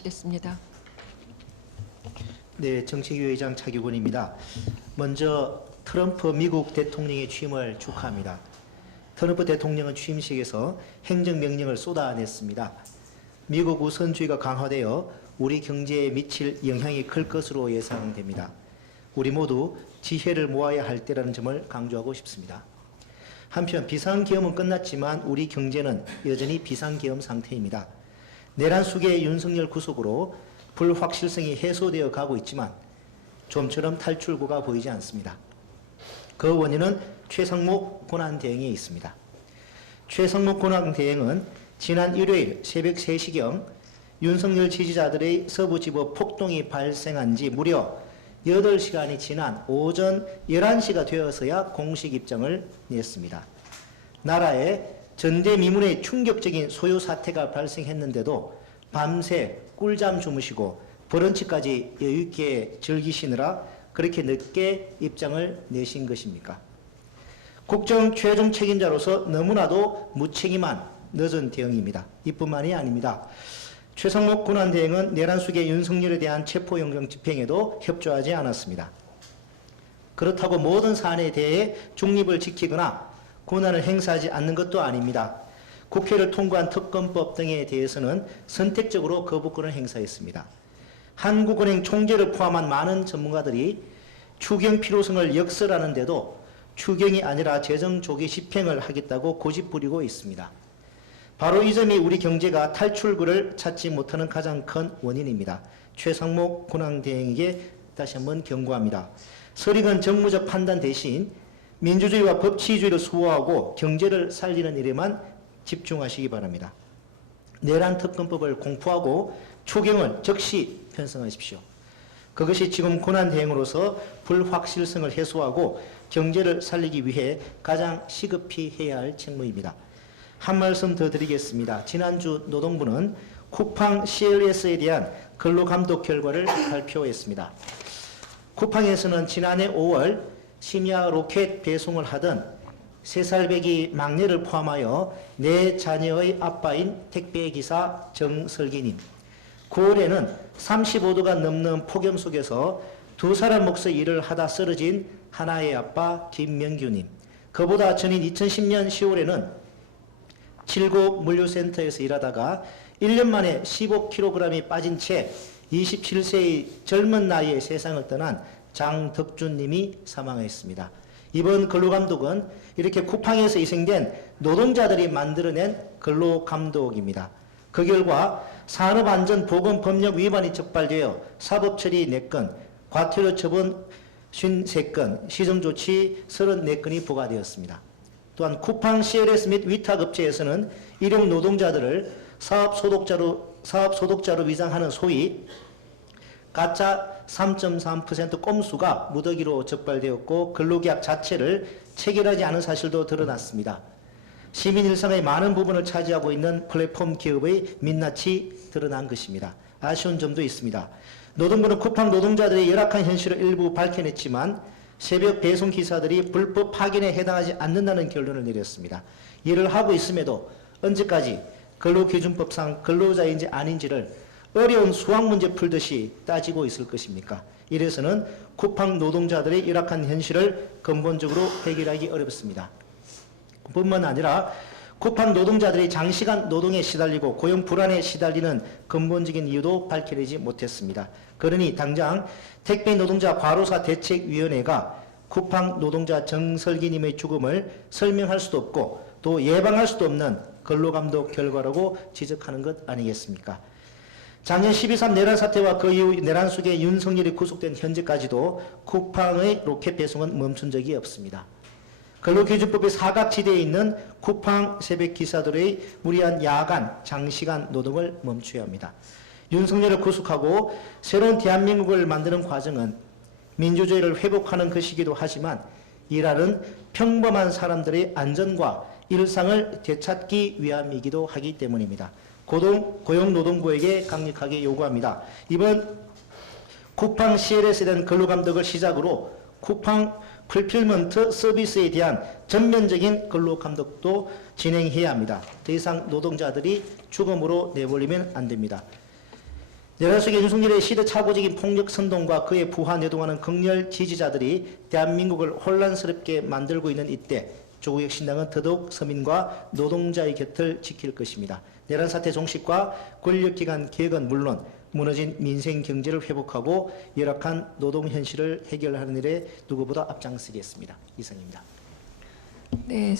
말씀하시겠습니다. 네, 정책위의장 차규근입니다. 먼저 트럼프 미국 대통령의 취임을 축하합니다. 트럼프 대통령은 취임식에서 행정명령을 쏟아냈습니다. 미국 우선주의가 강화되어 우리 경제에 미칠 영향이 클 것으로 예상됩니다. 우리 모두 지혜를 모아야 할 때라는 점을 강조하고 싶습니다. 한편 비상계엄은 끝났지만 우리 경제는 여전히 비상계엄 상태입니다. 내란 속의 윤석열 구속으로 불확실성이 해소되어 가고 있지만 좀처럼 탈출구가 보이지 않습니다. 그 원인은 최상목 권한대행에 있습니다. 최상목 권한대행은 지난 일요일 새벽 3시경 윤석열 지지자들의 서부지법 폭동이 발생한 지 무려 8시간이 지난 오전 11시가 되어서야 공식 입장을 냈습니다. 나라에 전대미문의 충격적인 소요 사태가 발생했는데도 밤새 꿀잠 주무시고 브런치까지 여유있게 즐기시느라 그렇게 늦게 입장을 내신 것입니까? 국정 최종 책임자로서 너무나도 무책임한 늦은 대응입니다. 이뿐만이 아닙니다. 최상목 권한대행은 내란 속의 윤석열에 대한 체포영장 집행에도 협조하지 않았습니다. 그렇다고 모든 사안에 대해 중립을 지키거나 권한을 행사하지 않는 것도 아닙니다. 국회를 통과한 특검법 등에 대해서는 선택적으로 거부권을 행사했습니다. 한국은행 총재를 포함한 많은 전문가들이 추경 필요성을 역설하는데도 추경이 아니라 재정 조기 집행을 하겠다고 고집부리고 있습니다. 바로 이 점이 우리 경제가 탈출구를 찾지 못하는 가장 큰 원인입니다. 최상목 권한대행에게 다시 한번 경고합니다. 설익은 정무적 판단 대신 민주주의와 법치주의를 수호하고 경제를 살리는 일에만 집중하시기 바랍니다. 내란 특검법을 공포하고 추경을 즉시 편성하십시오. 그것이 지금 권한대행으로서 불확실성을 해소하고 경제를 살리기 위해 가장 시급히 해야 할 책무입니다. 한 말씀 더 드리겠습니다. 지난주 노동부는 쿠팡 CLS에 대한 근로감독 결과를 발표했습니다. 쿠팡에서는 지난해 5월 심야 로켓 배송을 하던 3살배기 막내를 포함하여 4자녀의 아빠인 택배기사 정설기님, 9월에는 35도가 넘는 폭염 속에서 2사람 몫의 일을 하다 쓰러진 하나의 아빠 김명규님, 그보다 전인 2010년 10월에는 7구 물류센터에서 일하다가 1년 만에 15kg이 빠진 채 27세의 젊은 나이에 세상을 떠난 장덕준님이 사망했습니다. 이번 근로감독은 이렇게 쿠팡에서 희생된 노동자들이 만들어낸 근로감독입니다. 그 결과 산업안전보건법령 위반이 적발되어 사법처리 4건, 과태료 처분 53건, 시정조치 34건이 부과되었습니다. 또한 쿠팡 CLS 및 위탁업체에서는 일용 노동자들을 사업소득자로 위장하는 소위 가짜 3.3% 꼼수가 무더기로 적발되었고 근로계약 자체를 체결하지 않은 사실도 드러났습니다. 시민 일상의 많은 부분을 차지하고 있는 플랫폼 기업의 민낯이 드러난 것입니다. 아쉬운 점도 있습니다. 노동부는 쿠팡 노동자들의 열악한 현실을 일부 밝혀냈지만 새벽 배송 기사들이 불법 파견에 해당하지 않는다는 결론을 내렸습니다. 일을 하고 있음에도 언제까지 근로기준법상 근로자인지 아닌지를 어려운 수학 문제 풀듯이 따지고 있을 것입니까? 이래서는 쿠팡 노동자들의 열악한 현실을 근본적으로 해결하기 어렵습니다. 뿐만 아니라 쿠팡 노동자들이 장시간 노동에 시달리고 고용 불안에 시달리는 근본적인 이유도 밝혀내지 못했습니다. 그러니 당장 택배 노동자 과로사 대책위원회가 쿠팡 노동자 정설기님의 죽음을 설명할 수도 없고 또 예방할 수도 없는 근로감독 결과라고 지적하는 것 아니겠습니까? 작년 12.3 내란 사태와 그 이후 내란 속에 윤석열이 구속된 현재까지도 쿠팡의 로켓 배송은 멈춘 적이 없습니다. 근로기준법의 사각지대에 있는 쿠팡 새벽 기사들의 무리한 야간, 장시간 노동을 멈춰야 합니다. 윤석열을 구속하고 새로운 대한민국을 만드는 과정은 민주주의를 회복하는 것이기도 하지만 일하는 평범한 사람들의 안전과 일상을 되찾기 위함이기도 하기 때문입니다. 고용노동부에게 강력하게 요구합니다. 이번 쿠팡 CLS에 대한 근로감독을 시작으로 쿠팡 풀필먼트 서비스에 대한 전면적인 근로감독도 진행해야 합니다. 더 이상 노동자들이 죽음으로 내몰리면 안 됩니다. 내란 속의 윤석열의 시대착오적인 폭력 선동과 그의 부하 내동하는 극렬 지지자들이 대한민국을 혼란스럽게 만들고 있는 이때 조국혁 신당은 더더욱 서민과 노동자의 곁을 지킬 것입니다. 내란 사태 종식과 권력기관 개혁은 물론 무너진 민생 경제를 회복하고 열악한 노동 현실을 해결하는 일에 누구보다 앞장서겠습니다. 이상입니다. 네,